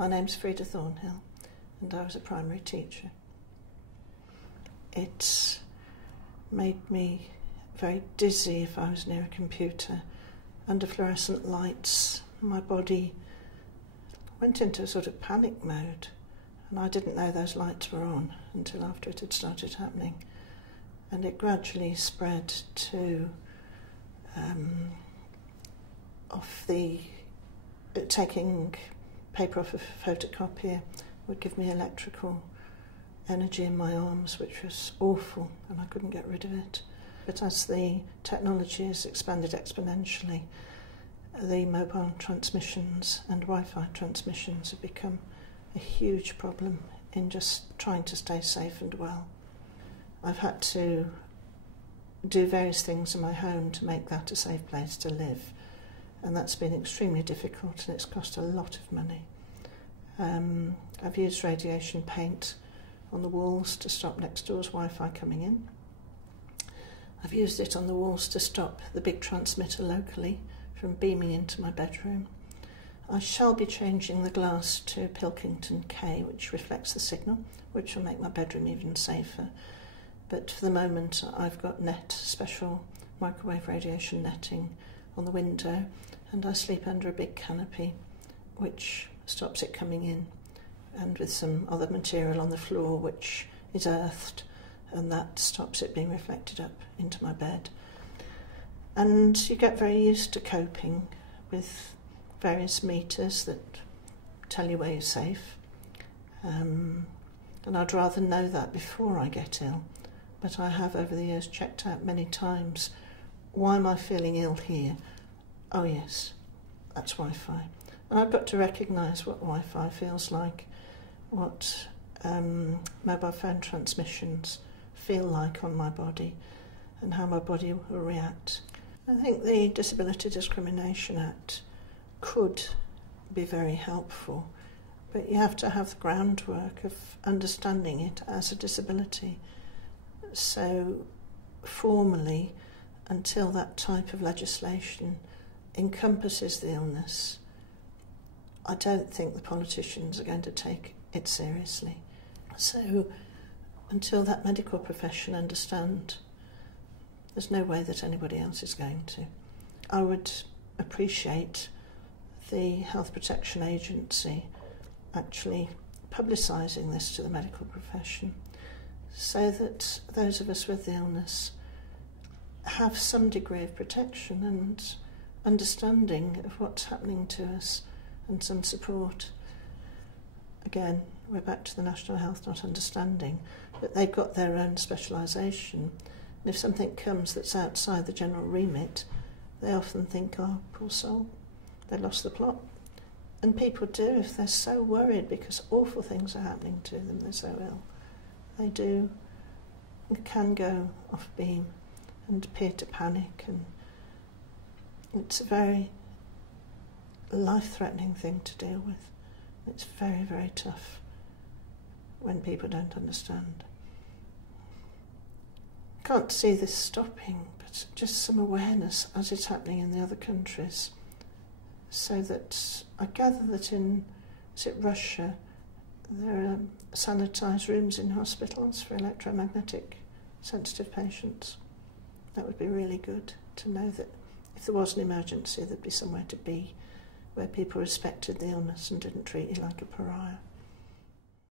My name's Frieda Thornehill and I was a primary teacher. It made me very dizzy if I was near a computer. Under fluorescent lights, my body went into a sort of panic mode, and I didn't know those lights were on until after it had started happening. And it gradually spread to taking paper off a photocopier would give me electrical energy in my arms, which was awful, and I couldn't get rid of it. But as the technology has expanded exponentially, the mobile transmissions and Wi-Fi transmissions have become a huge problem in just trying to stay safe and well. I've had to do various things in my home to make that a safe place to live, and that's been extremely difficult, and it's cost a lot of money. I've used radiation paint on the walls to stop next door's Wi-Fi coming in. I've used it on the walls to stop the big transmitter locally from beaming into my bedroom. I shall be changing the glass to Pilkington K, which reflects the signal, which will make my bedroom even safer. But for the moment, I've got special microwave radiation netting on the window, and I sleep under a big canopy, which stops it coming in, and with some other material on the floor, which is earthed, and that stops it being reflected up into my bed. And you get very used to coping with various meters that tell you where you're safe. And I'd rather know that before I get ill. But I have over the years checked out many times, why am I feeling ill here? Oh yes, that's Wi-Fi. And I've got to recognise what Wi-Fi feels like, what mobile phone transmissions feel like on my body, and how my body will react. I think the Disability Discrimination Act could be very helpful, but you have to have the groundwork of understanding it as a disability. So formally, until that type of legislation encompasses the illness, I don't think the politicians are going to take it seriously. So until that medical profession understand, there's no way that anybody else is going to. I would appreciate the Health Protection Agency actually publicising this to the medical profession, so that those of us with the illness have some degree of protection and understanding of what's happening to us, and some support. Again, we're back to the National Health not understanding, but they've got their own specialisation, and if something comes that's outside the general remit, they often think, oh, poor soul, they lost the plot. And people do, if they're so worried because awful things are happening to them, they're so ill. They can go off beam and appear to panic, and it's a very life-threatening thing to deal with. It's very, very tough when people don't understand. Can't see this stopping, but just some awareness as it's happening in the other countries, so that I gather that in, is it Russia, there are sanitised rooms in hospitals for electromagnetic sensitive patients. That would be really good to know that if there was an emergency, there'd be somewhere to be where people respected the illness and didn't treat you like a pariah.